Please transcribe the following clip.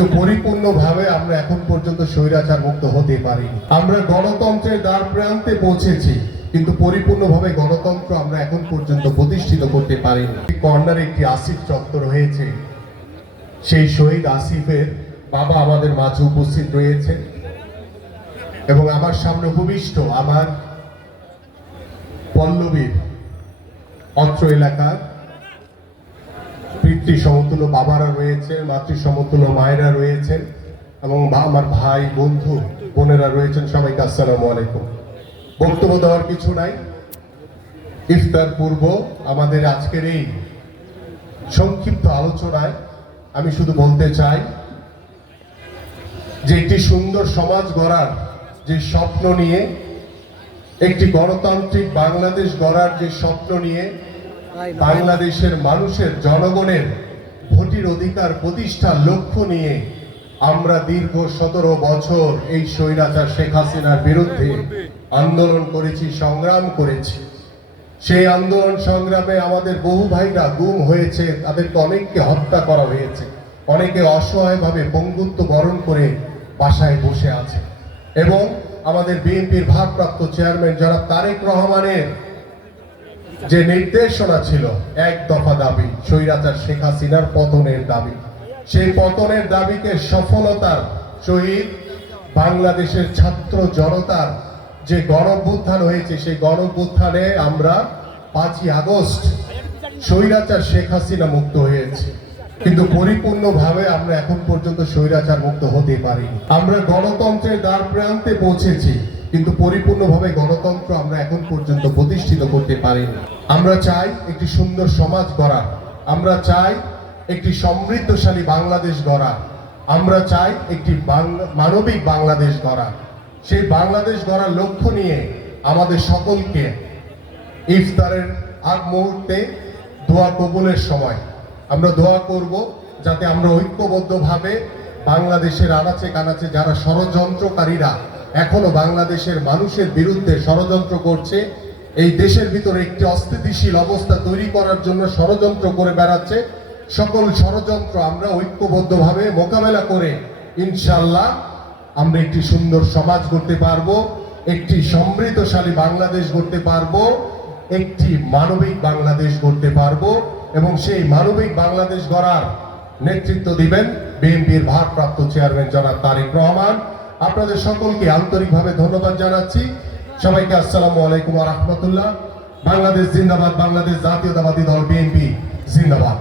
কিন্তু পরিপূর্ণভাবে আমরা এখন পর্যন্ত স্বৈরাচার মুক্ত হতে পারিনি। আমরা গণতন্ত্রের দ্বার প্রান্তে পৌঁছেছি, কিন্তু পরিপূর্ণভাবে গণতন্ত্র আমরা এখন পর্যন্ত প্রতিষ্ঠিত করতে পারিনি। কর্নারে একটি আসিফ চত্বর হয়েছে, সেই শহীদ আসিফের বাবা আমাদের মাঝে উপস্থিত রয়েছে এবং আমার সামনে উপবিষ্ট আমার পল্লবীর অত্র এলাকার পিতৃ সমতুল্য বাবারা রয়েছে, মাতৃ সমতুল্য মায়েরা রয়েছেন এবং আমার ভাই বন্ধু বোনেরা রয়েছেন। সবাইকে আসসালামু আলাইকুম। বক্তব্য দেওয়ার কিছু নাই। ইফতার পূর্ব আমাদের আজকের এই সংক্ষিপ্ত আলোচনায় আমি শুধু বলতে চাই যে একটি সুন্দর সমাজ গড়ার যে স্বপ্ন নিয়ে, একটি গণতান্ত্রিক বাংলাদেশ গড়ার যে স্বপ্ন নিয়ে, বাংলাদেশের মানুষের জনগণের ভোটের অধিকার প্রতিষ্ঠার লক্ষ্য নিয়ে আমরা দীর্ঘ 17 বছর এই স্বৈরাচার শেখ হাসিনার বিরুদ্ধে আন্দোলন করেছি, সংগ্রাম করেছি। সেই আন্দোলন সংগ্রামে আমাদের বহু ভাইরা গুম হয়েছে, তাদেরকে অনেককে হত্যা করা হয়েছে, অনেকে অসহায়ভাবে পঙ্গুত্ব বরণ করে বাসায় বসে আছে। এবং আমাদের বিএনপির ভারপ্রাপ্ত চেয়ারম্যান জনাব তারেক রহমানের যে নির্দেশনা ছিল, এক দফা দাবি, স্বৈরাচার শেখ হাসিনার পতনের দাবি, সেই পতনের দাবিকে সফলতার সহিত বাংলাদেশের ছাত্র জনতার যে গণঅভ্যুত্থান হয়েছে, সেই গণঅভ্যুত্থানে আমরা 5ই আগস্ট স্বৈরাচার শেখ হাসিনা মুক্ত হয়েছে, কিন্তু পরিপূর্ণভাবে আমরা এখন পর্যন্ত স্বৈরাচার মুক্ত হতে পারিনি। আমরা গণতন্ত্রের দ্বার প্রান্তে পৌঁছেছি, কিন্তু পরিপূর্ণভাবে গণতন্ত্র আমরা এখন পর্যন্ত প্রতিষ্ঠিত করতে পারিনি। আমরা চাই একটি সুন্দর সমাজ গড়া, আমরা চাই একটি সমৃদ্ধশালী বাংলাদেশ গড়া, আমরা চাই একটি মানবিক বাংলাদেশ গড়া। সেই বাংলাদেশ গড়ার লক্ষ্য নিয়ে আমাদের সকলকে ইফতারের আগ মুহূর্তে দোয়া কবুলের সময় আমরা দোয়া করব, যাতে আমরা ঐক্যবদ্ধভাবে বাংলাদেশের আনাচে কানাচে যারা ষড়যন্ত্রকারীরা এখনো বাংলাদেশের মানুষের বিরুদ্ধে ষড়যন্ত্র করছে, এই দেশের ভিতরে একটি অস্থিতিশীল অবস্থা তৈরি করার জন্য ষড়যন্ত্র করে বেড়াচ্ছে, সকল ষড়যন্ত্র আমরা ঐক্যবদ্ধভাবে মোকাবেলা করে ইনশাআল্লাহ আমরা একটি সুন্দর সমাজ গড়তে পারবো, একটি সমৃদ্ধশালী বাংলাদেশ গড়তে পারবো, একটি মানবিক বাংলাদেশ গড়তে পারবো। এবং সেই মানবিক বাংলাদেশ গড়ার নেতৃত্ব দিবেন বিএনপির ভারপ্রাপ্ত চেয়ারম্যান জনাব তারেক রহমান। আপনাদের সকলকে আন্তরিকভাবে ধন্যবাদ জানাচ্ছি। সবাইকে আসসালামু আলাইকুম ওয়া রাহমাতুল্লাহ। বাংলাদেশ জিন্দাবাদ, বাংলাদেশ জাতীয়তাবাদী দল বিএনপি জিন্দাবাদ।